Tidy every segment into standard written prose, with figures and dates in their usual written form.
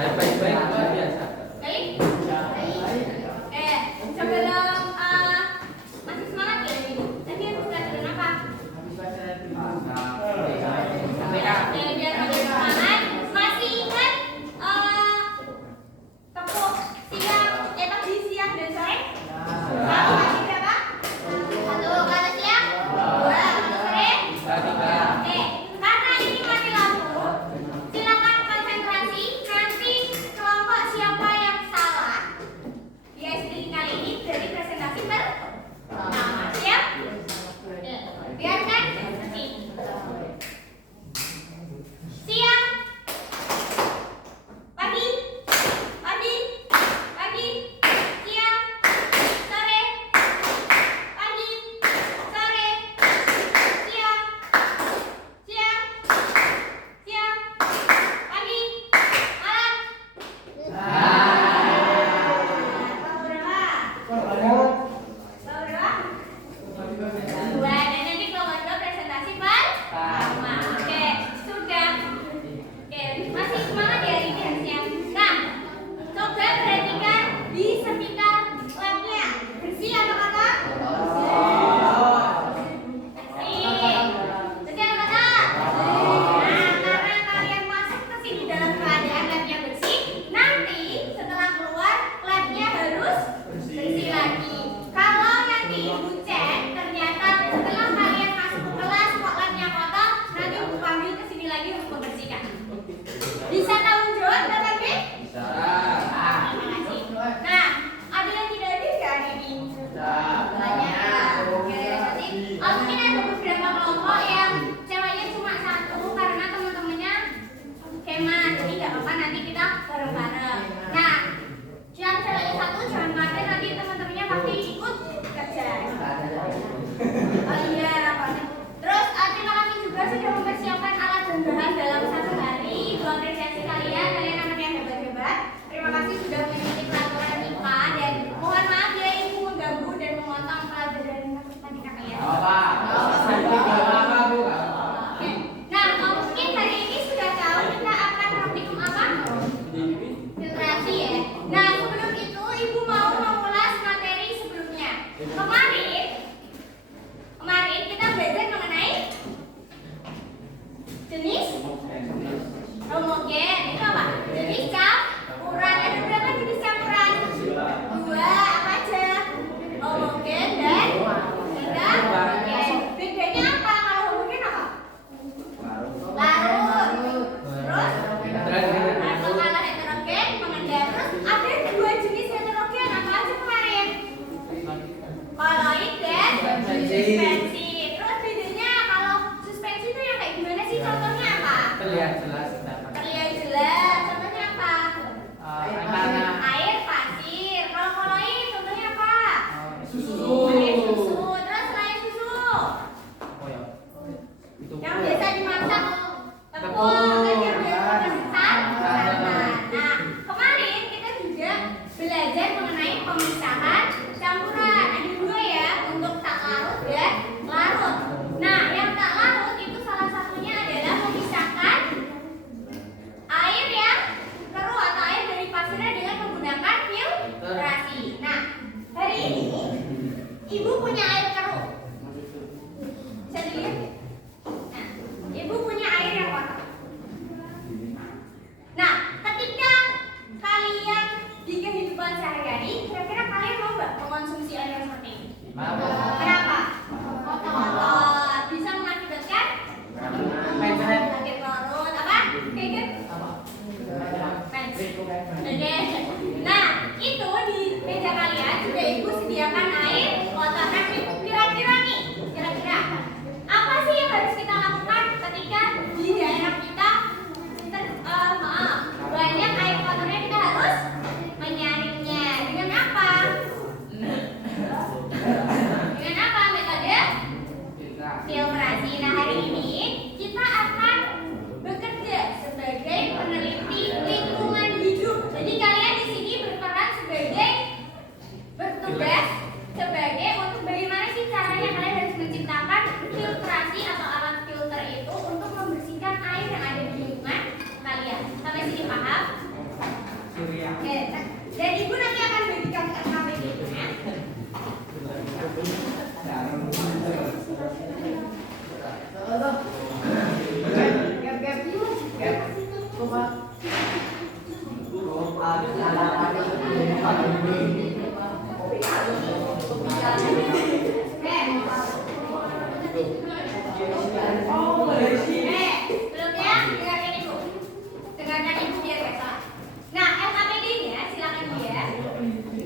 Baik, luar biasa. Baik? Oke, sebelum masih semangat ya ini. Tadi habis pelajaran apa? Oke, biar makin semangat. Masih ingat tepuk siang, tadi siang dan sore? Kamu masih berapa? 1. Kalau siang? 2. Kalau sore? 3. Oke, karena ini mati lampu, silakan konsentrasi. Nanti kelompok siapa yang salah di SD kali ini dari presentasi pertama. Siap? Oke, biarkan nanti. Siang, pagi, pagi, pagi, siang, sore, pagi, sore, siang, siang, siang, pagi, malam. Kelompok berapa? Kelompok berapa? 2. Dan nanti kelompok 2 presentasi pertama. Oke, sudah. Oke, masih semangat ya ini harusnya. Nah, coba perhatikan di sekitar labnya. Bersih apa kata? Bersih. Bersih apa kata? Nah, karena kalian masuk ke sini dalam keadaan labnya bersih, nanti setelah keluar labnya harus bersih lagi. Kalau nanti ibu cek ternyata setelah kalian masuk ke kelas kok labnya kotor, nanti ibu panggil ke sini lagi untuk membersihkan. Bisa tanggung jawab Bapak B? Bisa. Terima kasih. Nah, ada yang tidak hadir nggak hari ini? Banyak. Oke, nanti mungkin ada beberapa kelompok yang ceweknya cuma 1 karena teman-temannya hemat, jadi nggak apa-apa nanti kita bareng-bareng. Nah, yang ceweknya 1 jangan khawatir, nanti teman-temannya pasti ikut kerja. Oh iya, terus terima kasih juga sudah mempersiapkan alat dan bahan dalam 1 hari. Ibu apresiasi kalian, kalian anak yang hebat-hebat. Terima kasih sudah mengikuti pelajaran IPA dan mohon maaf ya ibu mengganggu dan memotong pelajaran matematika kalian. Oke. Nah, mungkin hari ini sudah tahu kita akan praktikum apa? Filtrasi ya. Nah, sebelum itu ibu mau mengulas materi sebelumnya. Kemarin kita belajar mengenai jenis homogen. Itu apa? Jenis campuran. Ada berapa jenis campuran? 2. Apa aja? Homogen dan heterogen. Bedanya apa? Kalau homogen apa? Larut. Terus? Atau kalau heterogen mengendap. Terus ada 2 jenis heterogen. Apa aja kemarin? Koloid dan suspensi. Terus bedanya kalau suspensi itu yang kayak gimana sih? Contohnya apa? Terlihat jelas. Terlihat jelas. Contohnya apa? Karena Air, pasir. Kalau koloid contohnya apa? susu. Air susu. Terus selain susu, Oh ya. Itu. yang biasa dimasak tepung, kan yang biasa masak santan. Nah, kemarin kita juga belajar mengenai pemisahan campuran. Ada 2 ya, untuk tak larut dan Belum ya? Dengarkan ibu. Dengarkan ibu biar besok. Nah, LKPD-nya silakan Bu ya.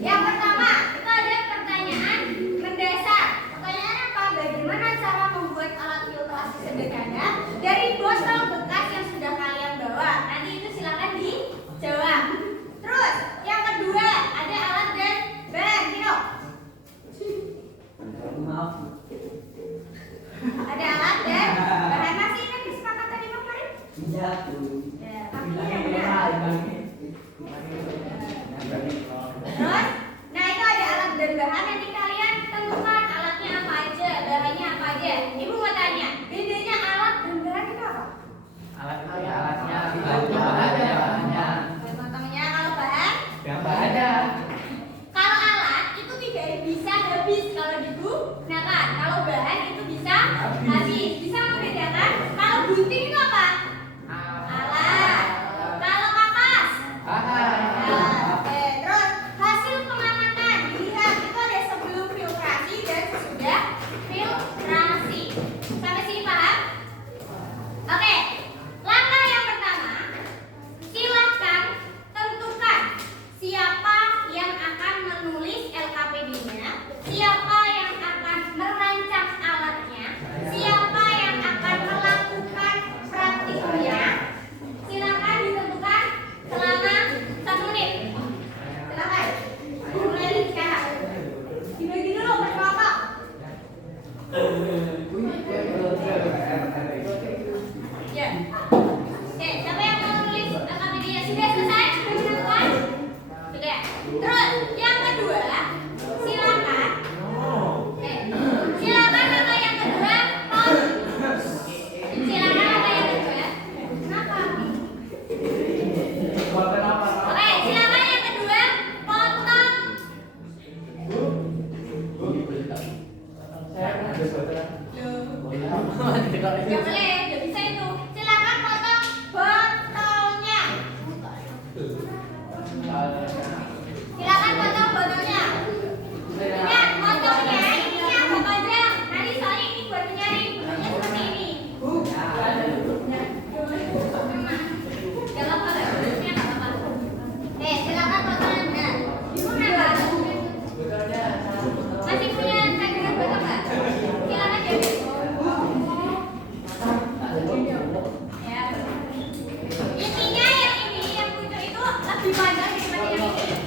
Yang pertama, itu ada pertanyaan mendasar. Pertanyaan apa? Bagaimana cara membuat alat filtrasi sederhana dari botol bekas yang sudah kalian bawa? Nanti itu silakan dijawab. Terus, yang kedua, ada alat dan bahan. Gino. Ada alat dan bahan. Masih ingat kesepakatan di kemarin? Iya, Ya, tapi yang benar. Terus, nah itu ada alat dan bahan, nanti kalian tentukan alatnya apa aja, bahannya apa aja. Ibu mau tanya, bedanya alat dan bahan itu apa? Alat itu ya alatnya, coba aja bahannya. Contohnya kalau bahan, Gambar aja. kalau alat itu tidak bisa habis kalau digunakan. Kalau bahan itu bisa habis. Bisa membedakan kalau gunting itu apa? Alat. Kalau kapas? Oke, terus hasil pengamatan dilihat itu ada sebelum filtrasi dan sesudah filtrasi. Sampai sini paham? Oke, langkah yang pertama, silahkan tentukan siapa yang akan menulis LKPD-nya, siapa yang akan merancang alatnya, siapa yang akan melakukan praktiknya. Silakan ditentukan selama 1 menit. Silakan. Mulai sekarang. Dibagi dulu berkelompok. Ya. Oke, siapa yang mau nulis LKPD-nya? Sudah selesai? Sudah ditentukan? Sudah. Terus yang kedua, silakan. Silakan langkah yang kedua. Silakan langkah yang kedua. Kenapa? Oke, silakan yang kedua potong. Gak boleh, gak bisa itu. Silakan potong botolnya. Silakan potong botolnya. Ingat, potongnya ininya apa aja. Nanti soalnya ini buat menyaring. Bentuknya seperti ini. Gak apa-apa, bentuknya gak apa-apa. Silakan potong yang benar. Ibu kenapa? Masih punya cairan botol nggak? Silakan diambil. Ya. Intinya yang ini, yang pucuk itu lebih panjang daripada yang ini.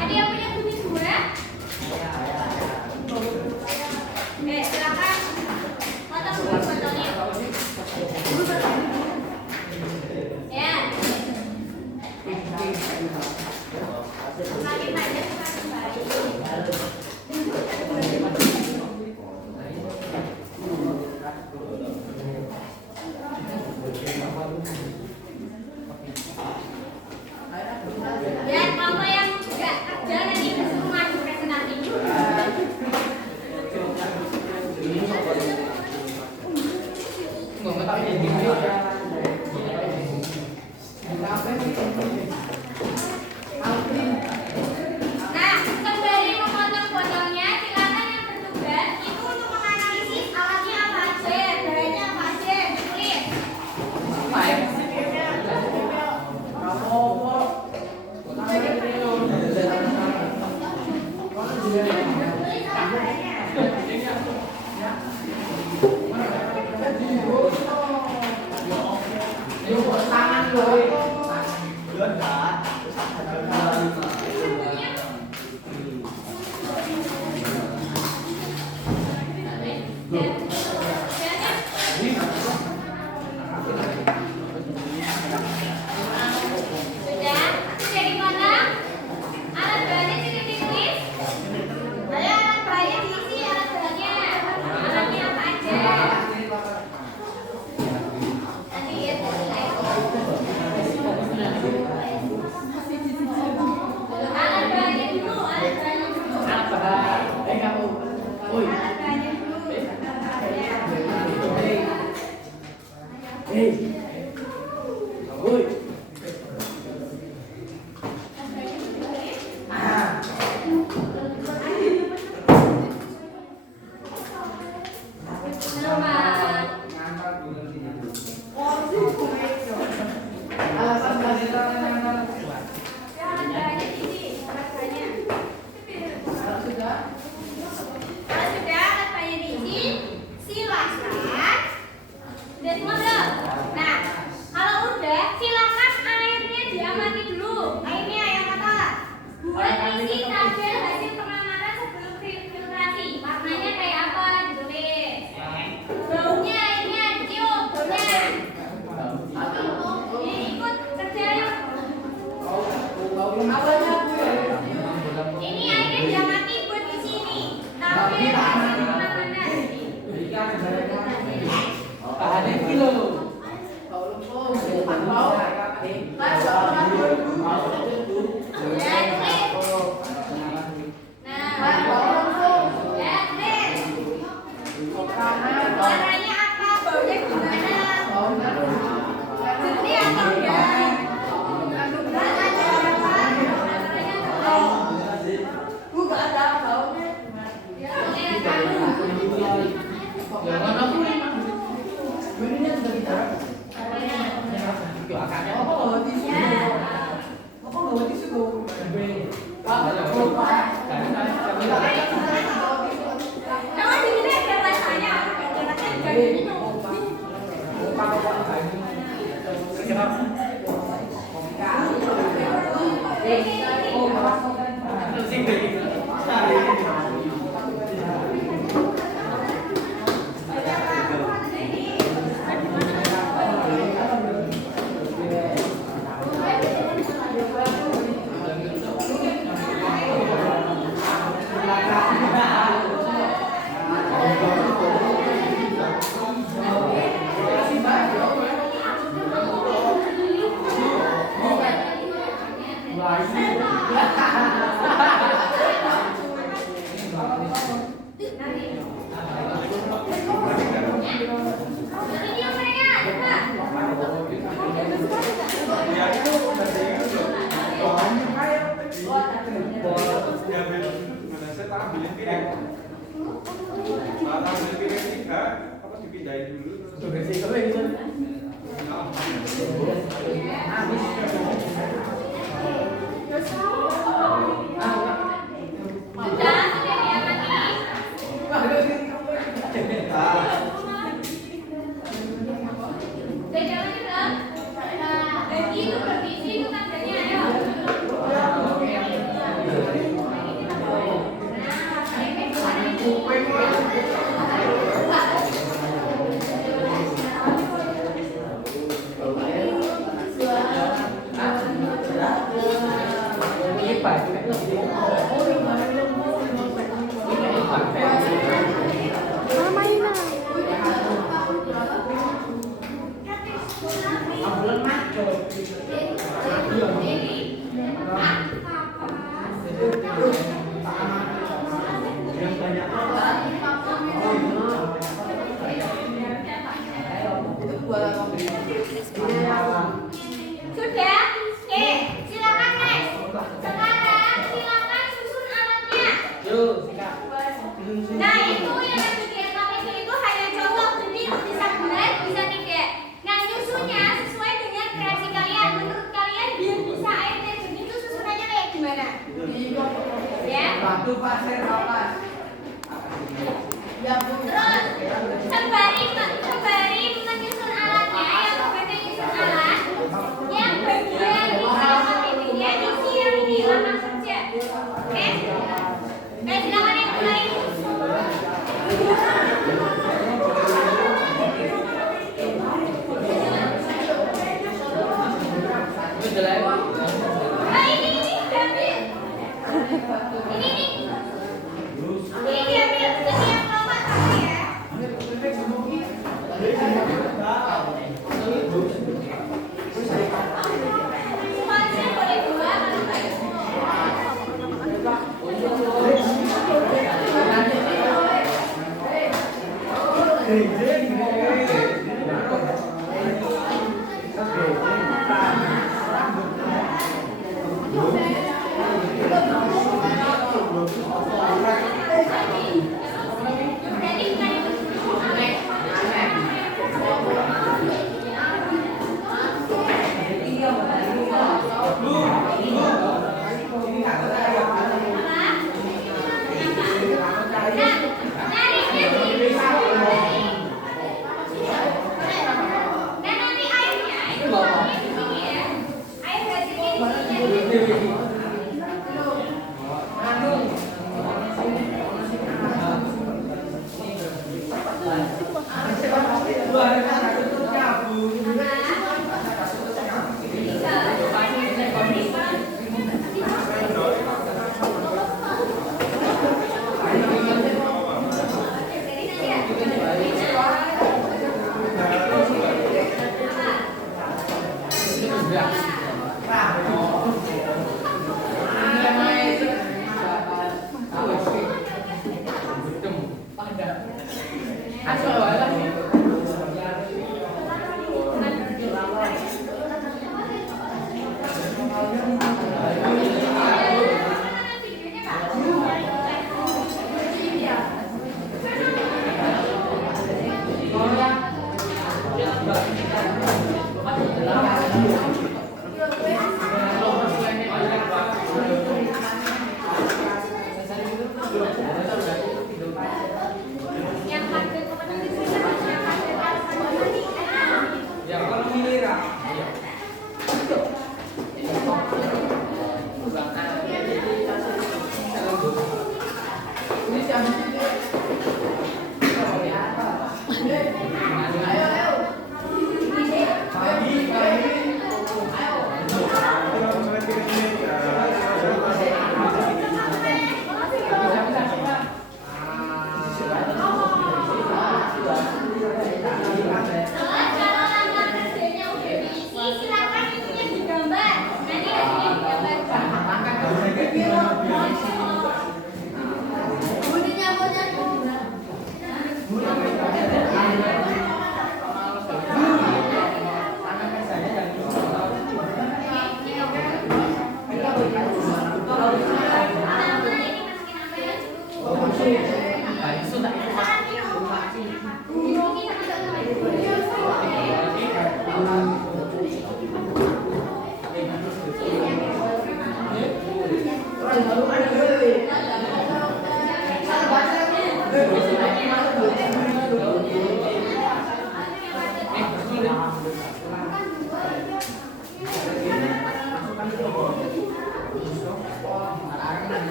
Ada yang punya gunting 2? Silakan potong dulu botolnya. Ya. Semakin panjang semakin baik. Dan kalau yang nggak kerja nanti disuruh maju presentasi. Nggak tahu ini gimana. Nah, sembari memotong botolnya, silakan yang bertugas itu untuk menganalisis alatnya apa aja, bahannya apa aja, ditulis. Tulis apa bahannya. Sudah dipotong? Alat bahannya sudah ditulis? Ayo alat bahannya diisi alat bahannya. Alatnya apa aja? Nanti lihat nilai. Alat bahannya dulu, alat bahannya dulu. Alat bahan. Kamu. Woi. Alat bahannya dulu.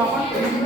Wow.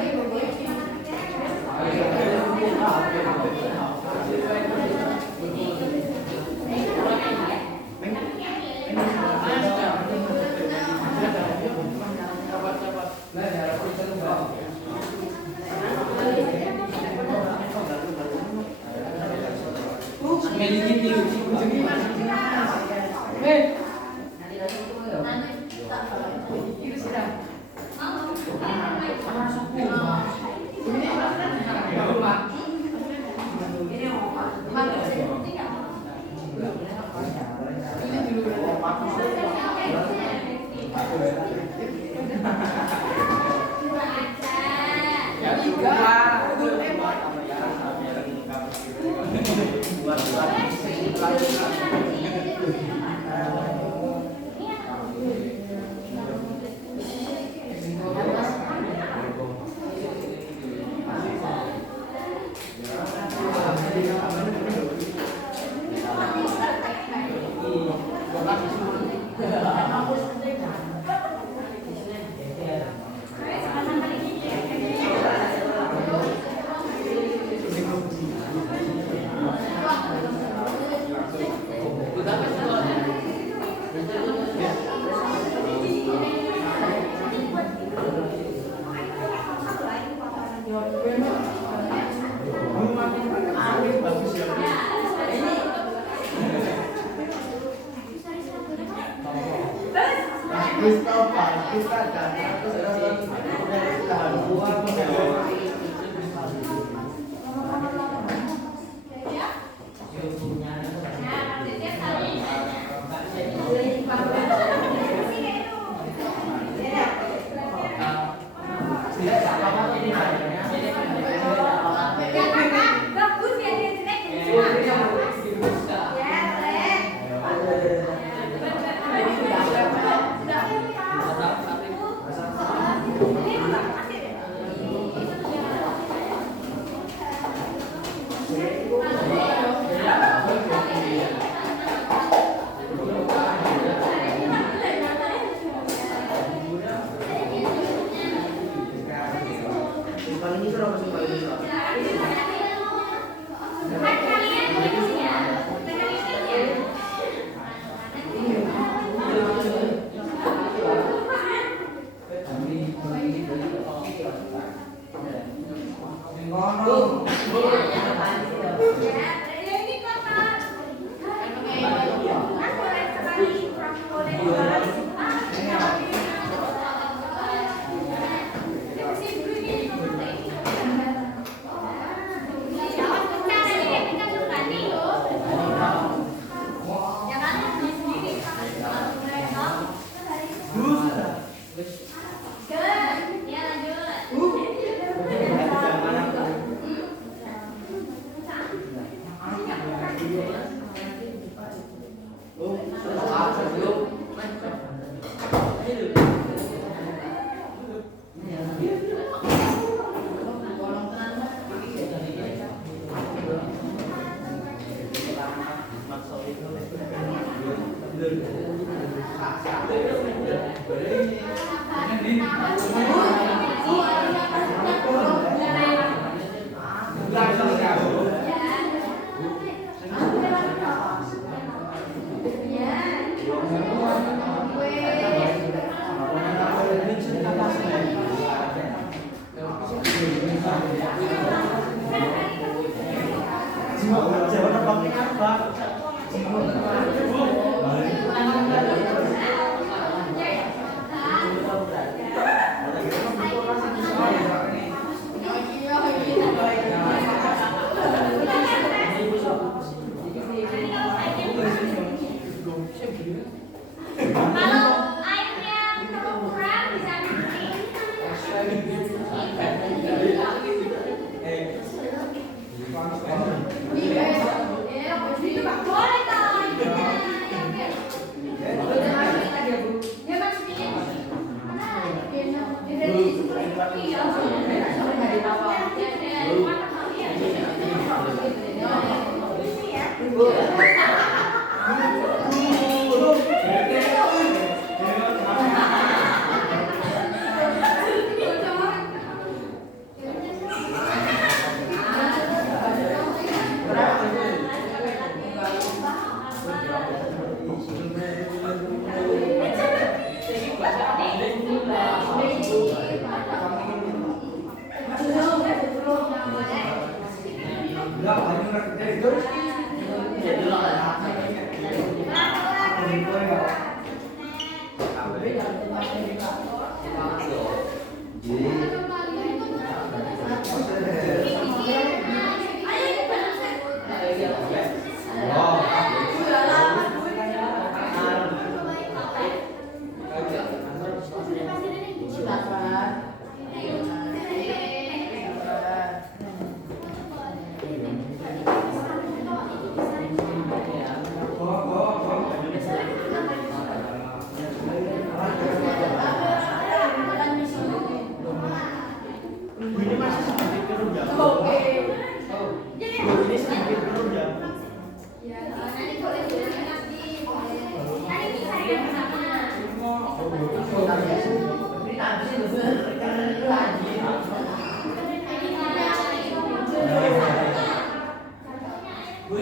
Bu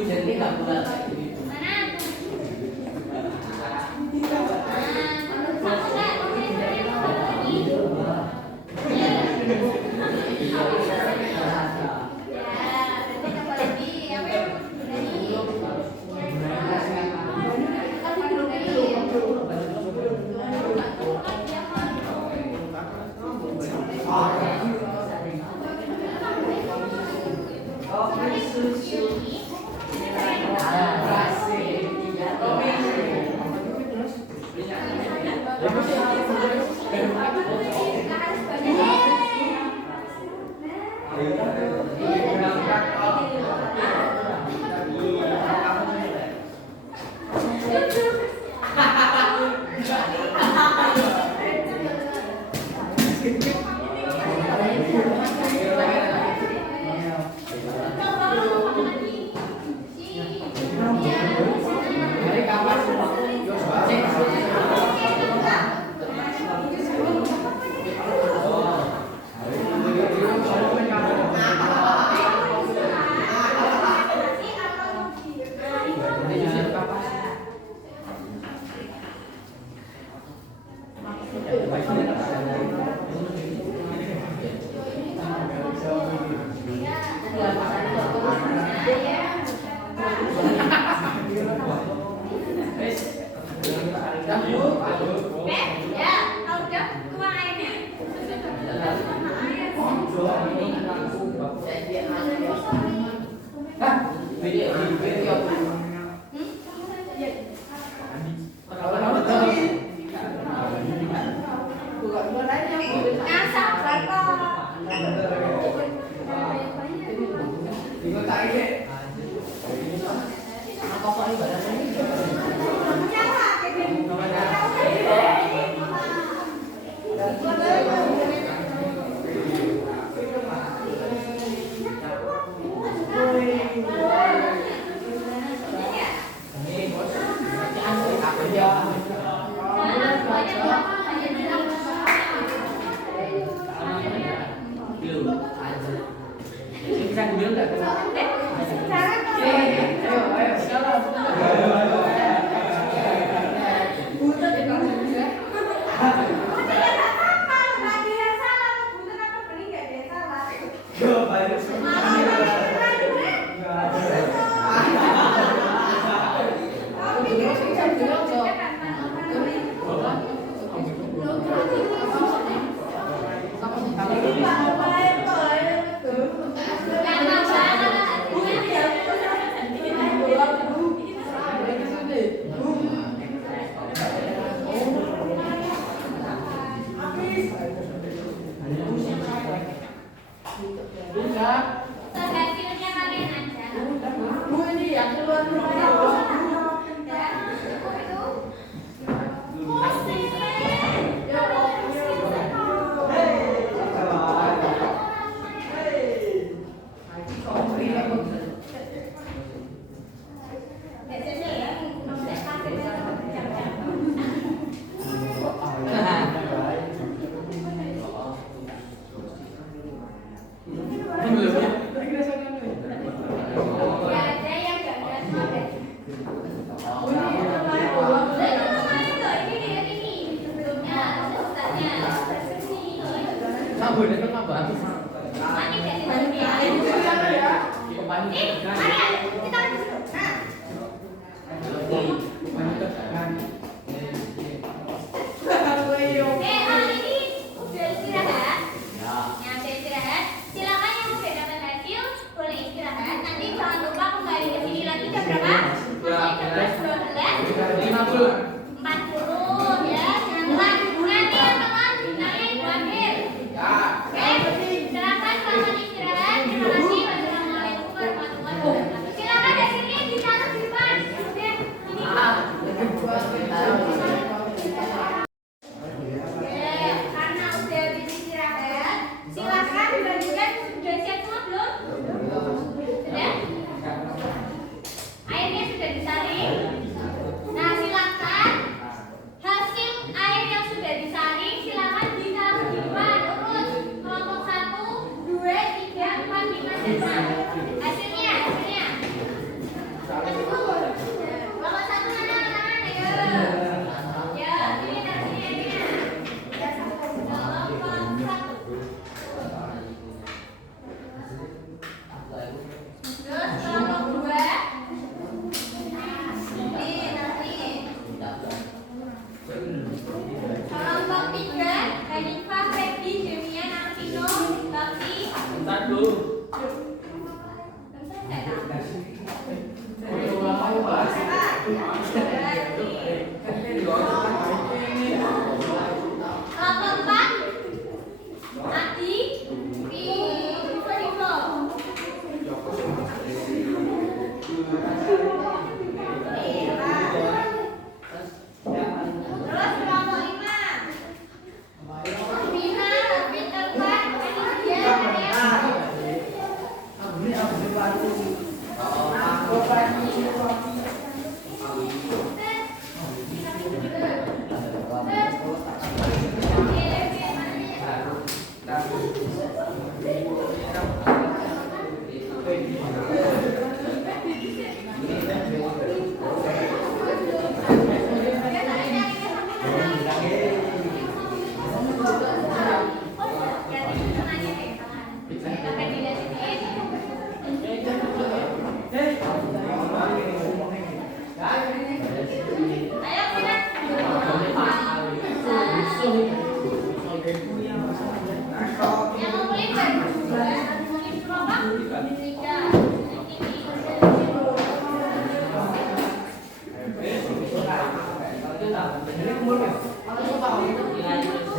jadi nggak bulat gitu. Terhasilnya kalian aja. Bu ini yang keluar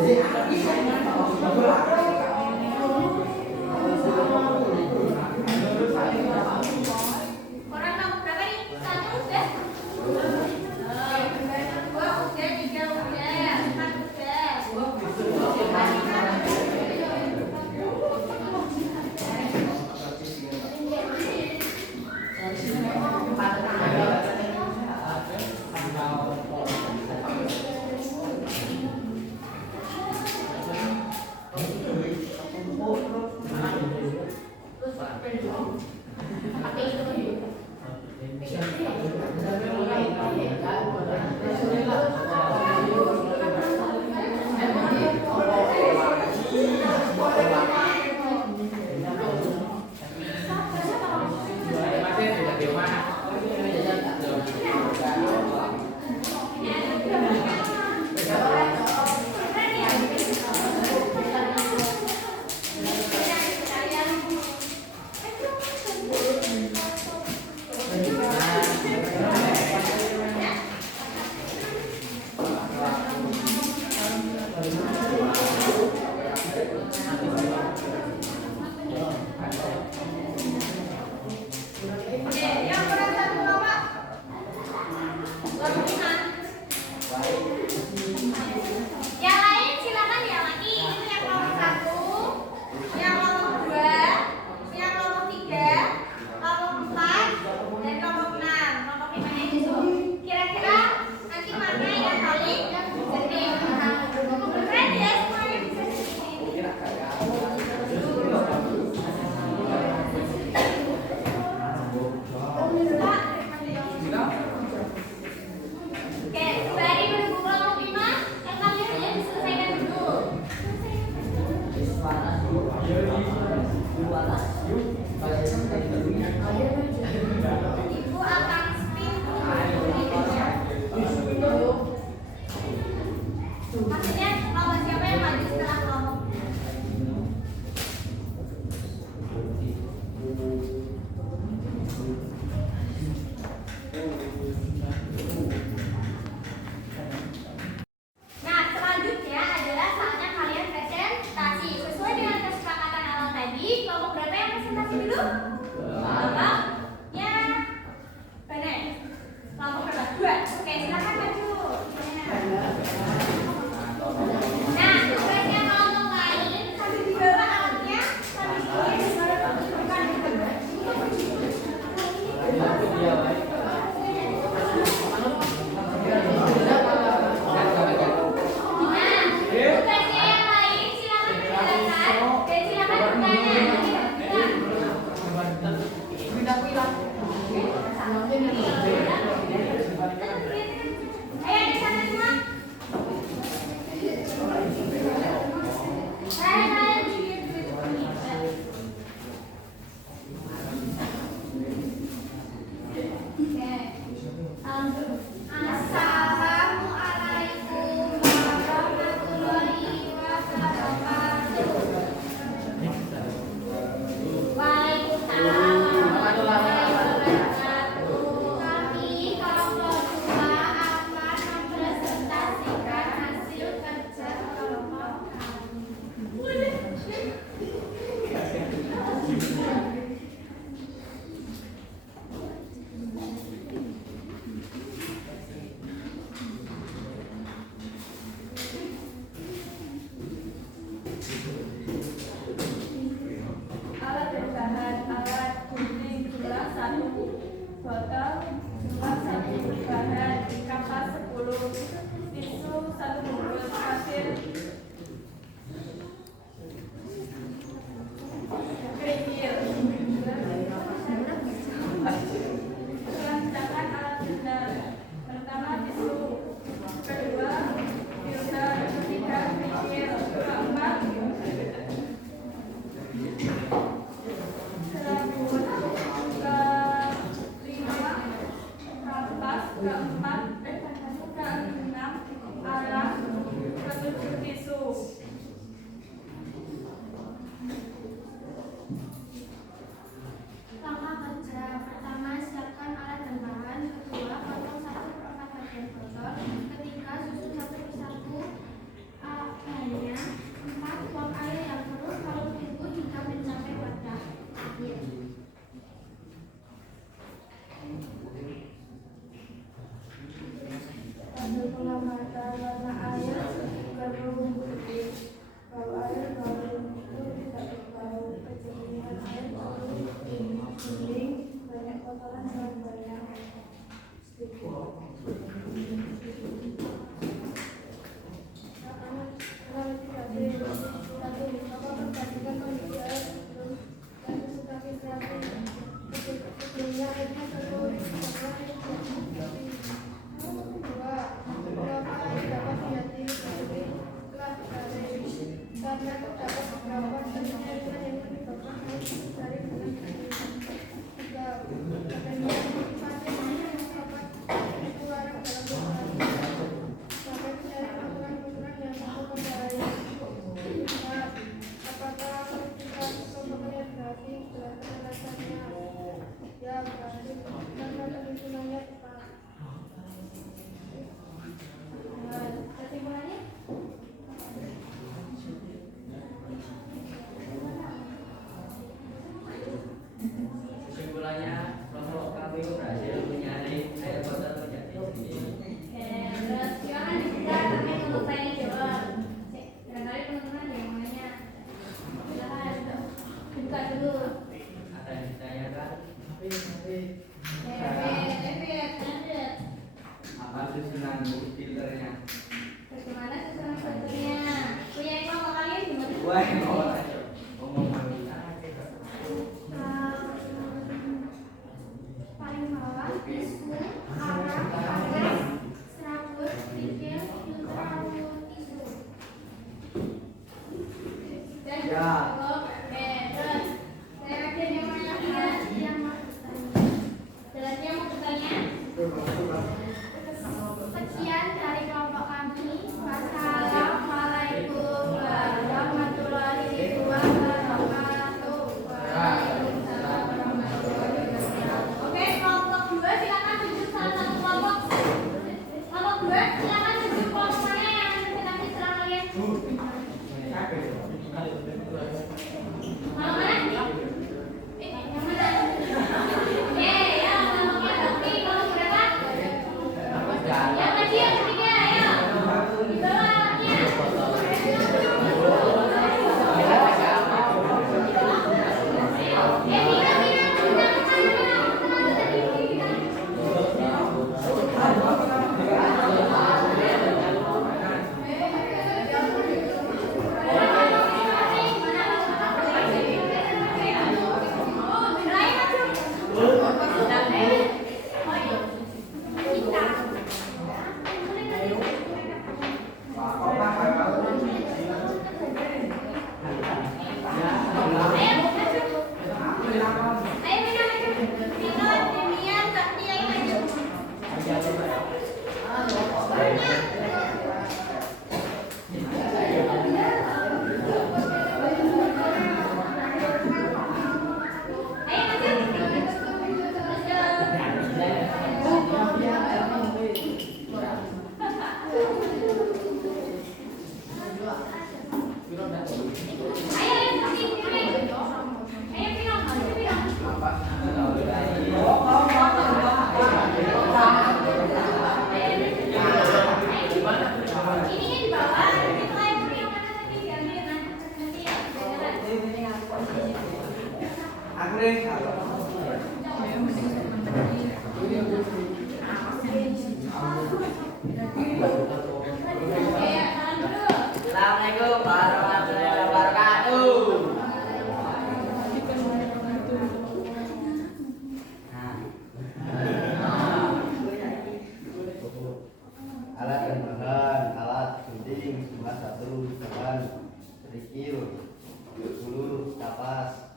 Orang tahu berapa nih? Satu udah. Dua udah, tiga udah, empat udah. warna air berubah putih. Kalau air baru itu tidak berbau, kejernihan air baru kuning, banyak kotoran dan banyak sedikit. Kalau tidak apa perbandingan kondisi air sebelum dan sesudah filtrasi sebelumnya airnya terus kedua, mengapa air dapat diyakini setelah dikali karena terdapat beberapa fenomena yang menyebabkan air dari bulan tiga, adanya motivasi yang dapat dikeluarkan dalam beberapa sampai mencari aturan-aturan yang mampu membahaya. Apakah ketika komponen grafik berdasarkan alasannya ya berarti karena perhitungannya tepat. Kesimpulannya Kesimpulannya, kelompok KPU berhasil menyaring air kotor terjadi di sini. terus silakan dibuka sampai untuk tanya jawab. Barangkali teman-teman yang mau nanya, silakan dibuka dulu. Ada yang ditanyakan? Apa susunan filternya? Bagaimana susunan filternya? Punya kelompok kalian gimana? Wah, ngomong Paling bawah tisu, arang, karet, serabut, kerikil, filter, tisu. Dan oke, terus saya ada yang mau nanya, yang mau bertanya. Jelasnya mau bertanya? Sekian dari kelompok kami. Wassalamualaikum warahmatullahi wabarakatuh. Waalaikumsalam warahmatullahi wabarakatuh. Oke, kelompok 2 silakan tunjuk salah satu kelompok. Kelompok 2 silakan tunjuk kelompok mana yang sedang diserang kalian. Kalau mana? Yang mana? Ya, kelompoknya Bakti. Kelompok berapa? Yang kecil, yang ketiga, ayo. Di bawahnya. Assalamualaikum warahmatullahi wabarakatuh. Alat dan bahan, alat gunting, jumlah 1, bahan, kerikil, 10, kapas,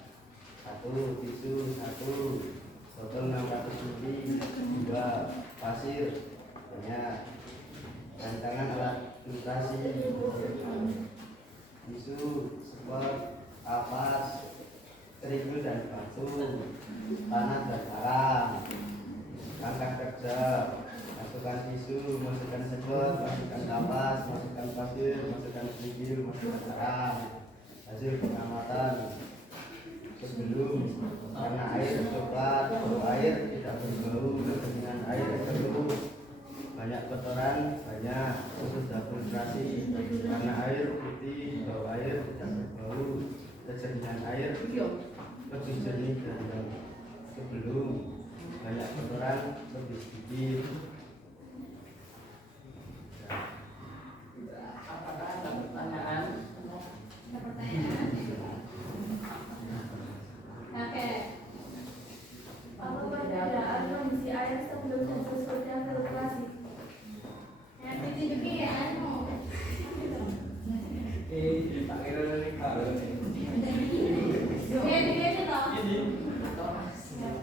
1, tisu, 1, botol 600 ml, 2, pasir, banyak, rancangan alat filtrasi, tisu, spot, kapas, kerikil dan batu, panas dan garam, langkah kerja. Masukkan tisu, masukkan spot, masukkan kapas, masukkan pasir, masukkan kerikil, masukkan garam. Hasil pengamatan sebelum karena air coklat, bau air tidak berbau dengan air keruh. banyak kotoran, banyak sudah filtrasi karena air putih, bau air tidak berbau, kejernihan air lebih jernih dari yang sebelum, banyak kotoran lebih sedikit. Apakah ada pertanyaan? Ada pertanyaan? Oke. Apa perbedaan kondisi air sebelum dan sesudah filtrasi? Yang ditunjukin ya, anu. Tak kira dari kalau Dia sih toh.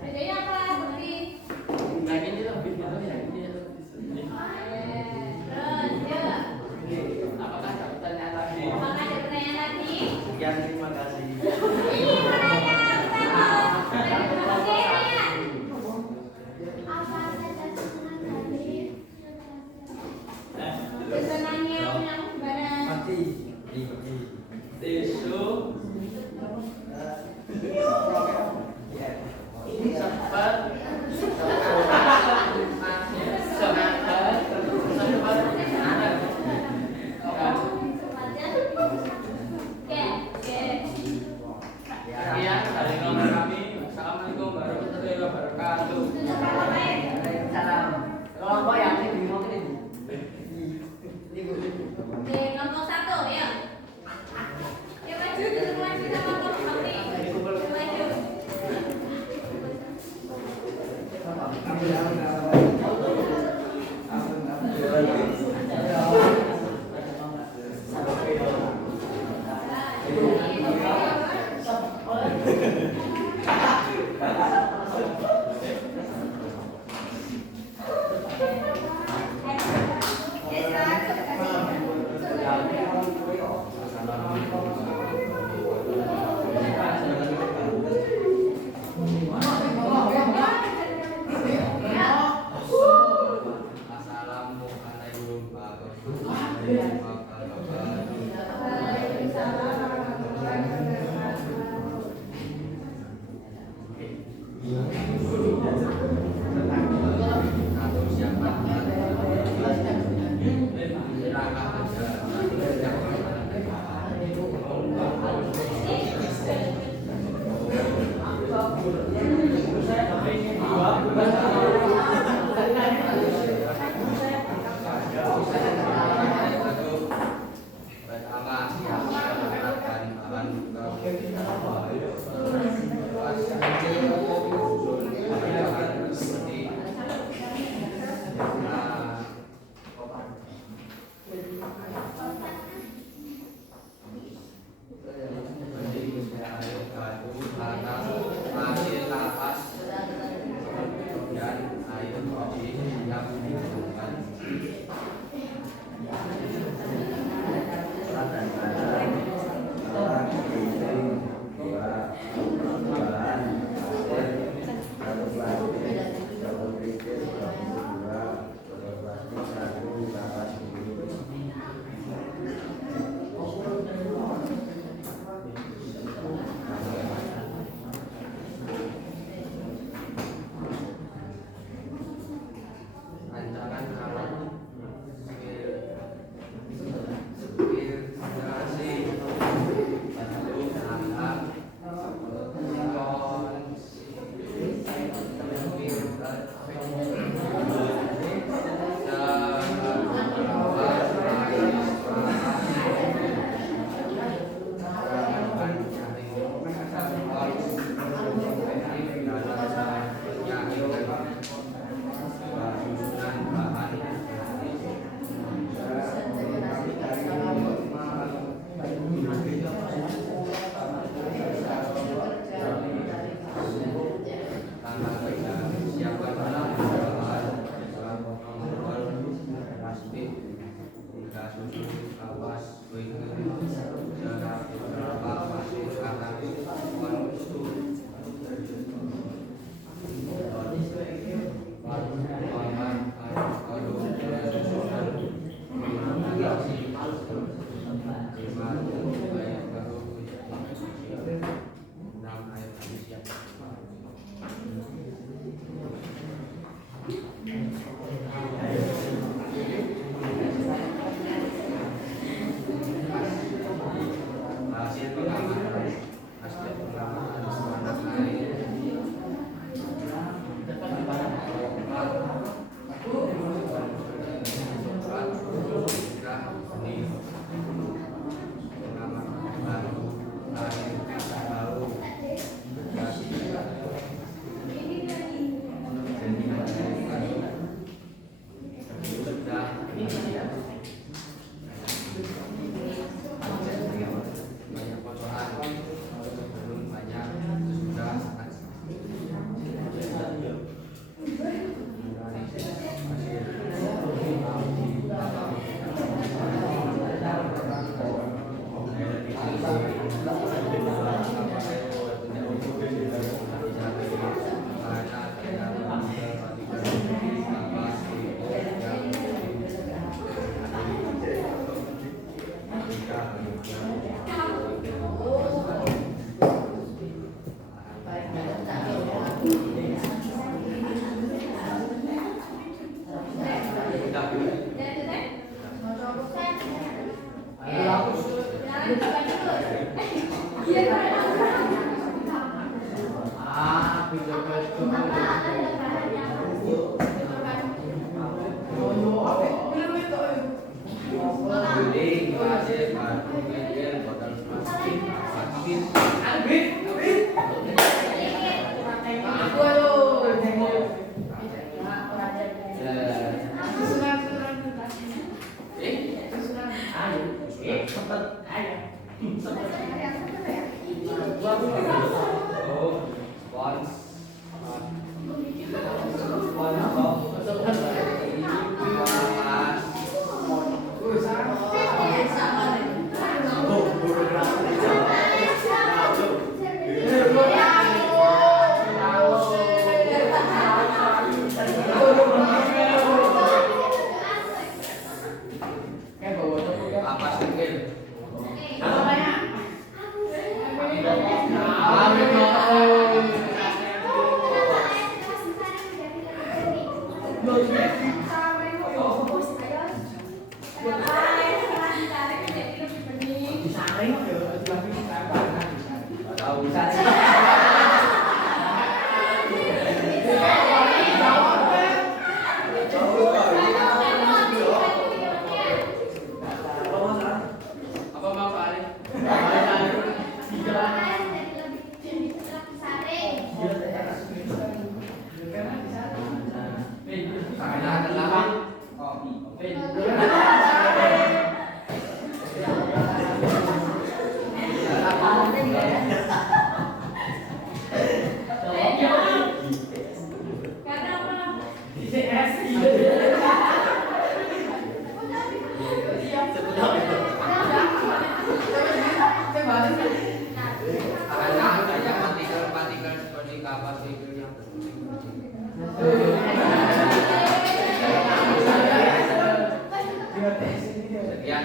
Bedanya apa? Bukti. nah ini lebih gitu ya ini Terus ya. apakah ada pertanyaan lagi? Apakah ada pertanyaan lagi? Sekian, terima kasih. Ini mana yang tahu? Oke ya. Apa saja kesenangan dari Kesenangannya punya barang. Mati tisu cepat sekian dari nomor kami. Assalamualaikum warahmatullahi wabarakatuh. Salam. Kelompok yang ini bingung ini. Kelompok 1 ya. Ya maju, maju sama kelompok 1. Guling, pasir, batu, media, botol plastik, vaksin. Apa singgil? Tahu apa mau Pak Ali? Kenapa? Banyak partikel-partikel seperti kapas itu yang sekian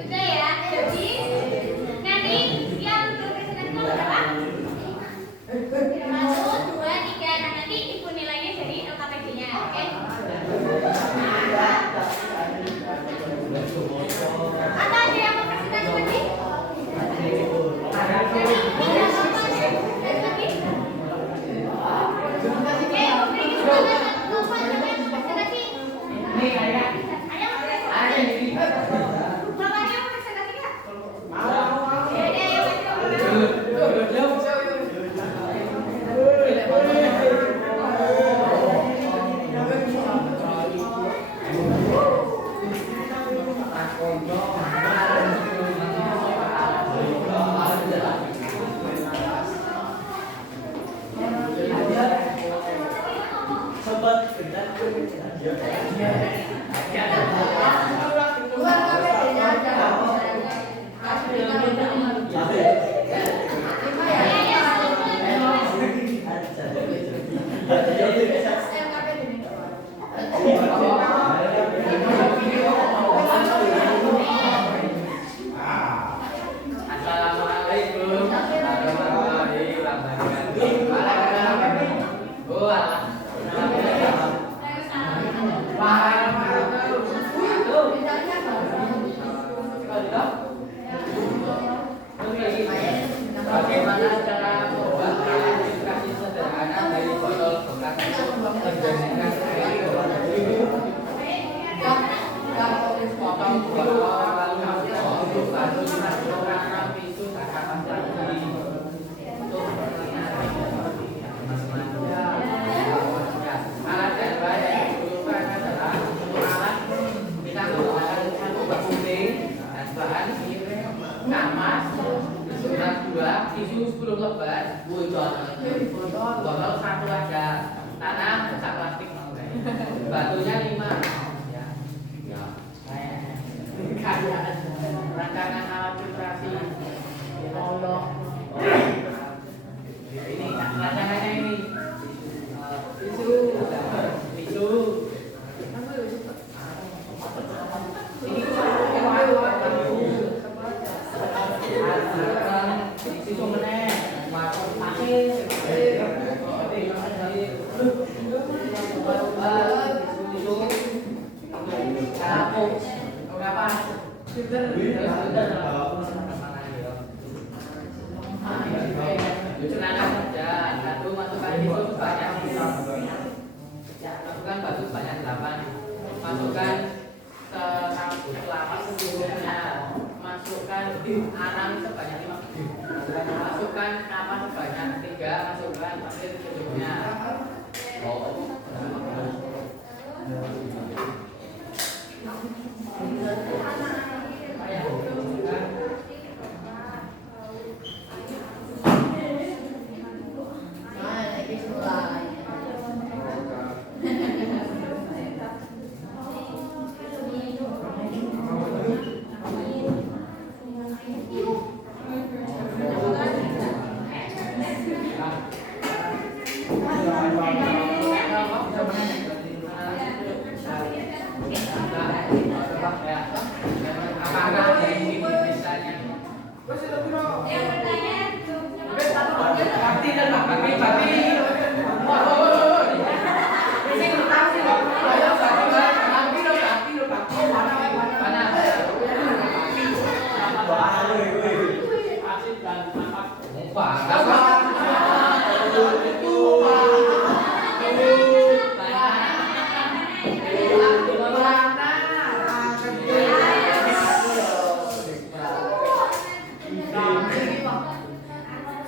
Udah ya, jadi nanti yang berkesan itu berapa? 1, 2, 3, nah nanti ibu nilainya dari LKPD-nya, oke? Atau ada yang mau presentasi lagi? Assalamualaikum warahmatullahi Bagaimana cara membuat klasifikasi sederhana dari botol bekas menjadikan air ke botol biru? Potong botol lalu masuk batu karena pintu tak kapas lagi untuk alat dan bahan yang dibutuhkan adalah alat kita menggunakan satu bak gunting dan bahan kamas surat 2 tisu 10 lembar botol 1 aja tanah sak plastik batunya 5 kayak rancangan alat filtrasi ini rancangannya ini ambil hidungnya. Oh.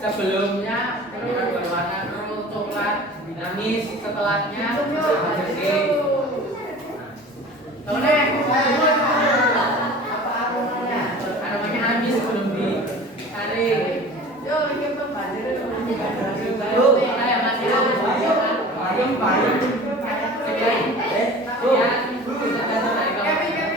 Sebelumnya berwarna coklat dinamis, setelahnya bersih. Tahu deh, aromanya habis sebelum ditarik. Yo, ini tuh banjir. Yo, saya masih ada bayam. Sekian. Ya, kita tarik kalau.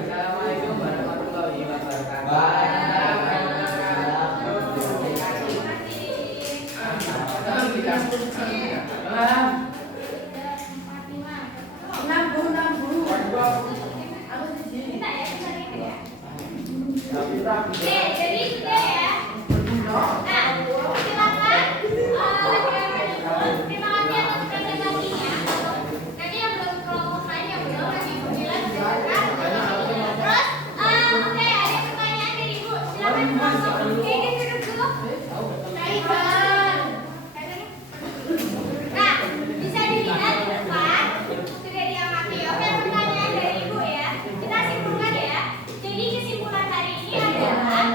Assalamualaikum warahmatullahi wabarakatuh. Jadi sudah ya. Nah, silakan. Terima kasih atas presentasinya. Nanti yang belum kelompok lain yang belum lagi berbilang silakan. Terus, oke, ada pertanyaan dari Ibu. Silakan kelompok. Oke, duduk dulu. Baik, Bang. Nah, bisa dilihat di depan sudah diamati. Oke, pertanyaan dari Ibu ya. Kita simpulkan ya. Jadi kesimpulan hari ini adalah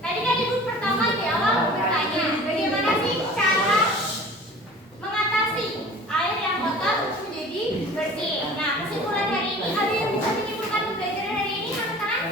tadi kan Ibu pertama di awal bertanya bagaimana sih cara mengatasi air yang kotor menjadi bersih. Nah, kesimpulan hari ini ada yang bisa menyimpulkan pembelajaran hari ini, teman-teman?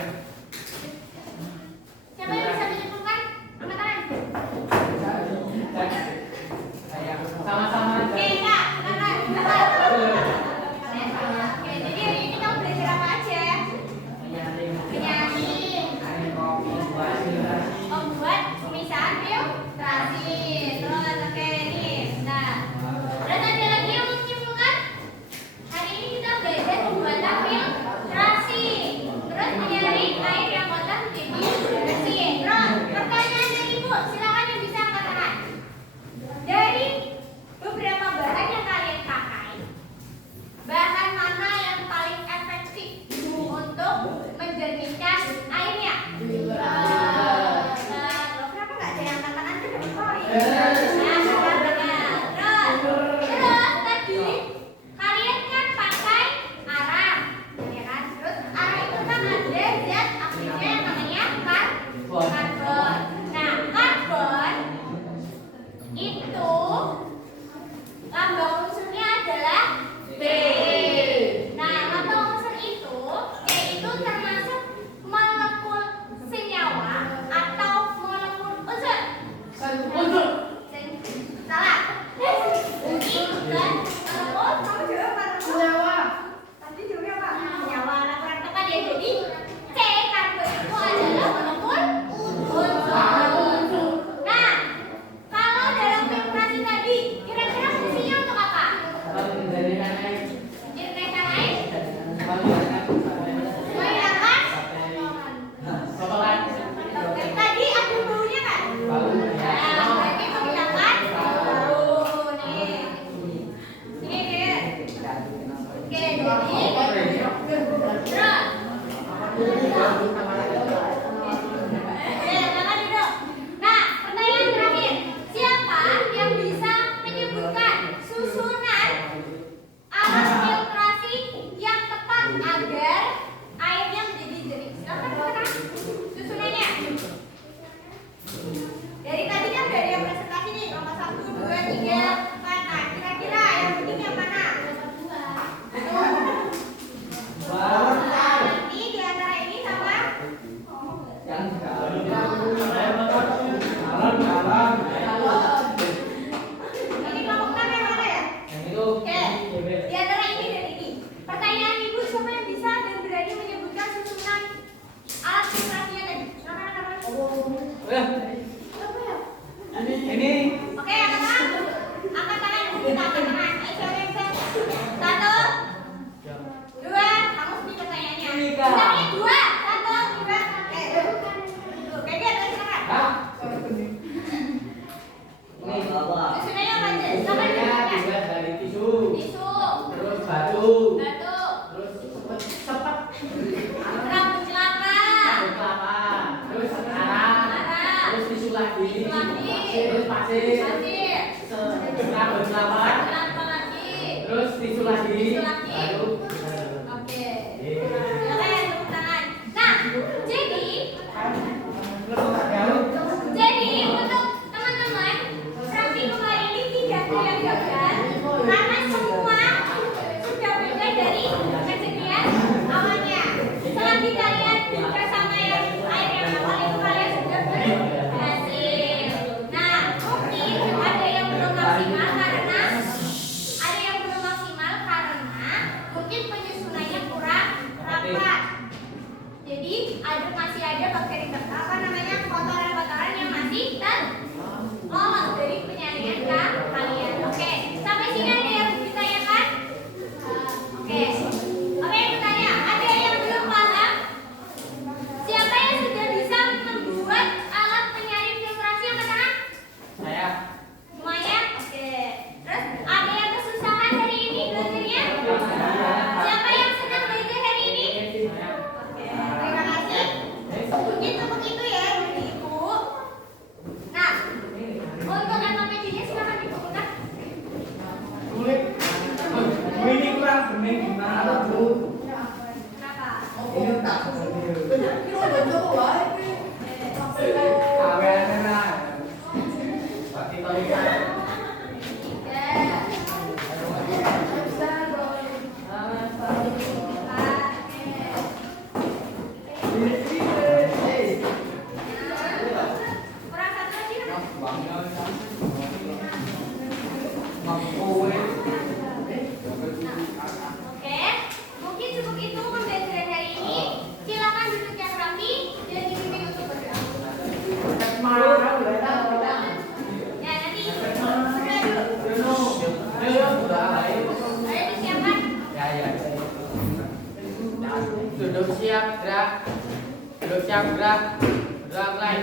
Ini. Oke, angkat tangan. Angkat tangan. Kita angkat tangan. Ayo, coba. 1, 2. Kamu sedih pertanyaannya. Misalnya 2. 1, 2. Oke. Tuh, kayak dia dari sekarang. Hah? Susunannya apa aja? Sama Susunannya juga. dibuat dari tisu. Tisu. Terus batu. Batu. Terus sepet. Rambut kelapa. Rambut kelapa. Terus arang. Terus tisu lagi. Tisu lagi. Terus pasir. Pasir. Rambut kelapa. Kelapa lagi. Terus tisu lagi. Tisu lagi. Baru. Oke. Silakan tepuk tangan. Nah, jadi untuk teman-teman praktikum hari ini tidak goyang-goyang karena semua sudah beda dari kejadian awalnya. Selagi kalian bersama yang air yang awal itu kalian sudah berhasil. Nah, mungkin ada yang belum maksimal karena mungkin penyusunannya kurang rapat. Jadi masih ada bakteri kotoran-kotoran yang masih terlolos dari penyaringan kalian. Oke, sampai sini ada yang ditanyakan? Oke, apa yang bertanya? Ada yang belum paham? Siapa yang sudah bisa membuat alat penyaring filtrasi yang katakan? Saya. Semuanya? Oke. Terus ada yang kesusahan hari ini belajarnya? Siapa yang senang belajar hari ini? Oke, terima kasih. Mungkin tepuk itu ya Ibu. Nah, untuk MPJ-nya silakan dibuka. Kulit. Ini kurang bening gimana tuh? Kenapa? Ini tak kawean lah. Pakai toilet. Kurang satu lagi kan? Oke, mungkin cukup itu pembelajaran hari ini. Silakan duduk yang rapi dan dibimbing untuk bergerak. Ya, nanti ayo disiapkan. Ya. Duduk siap gerak. Duduk siap gerak. Gerak lain.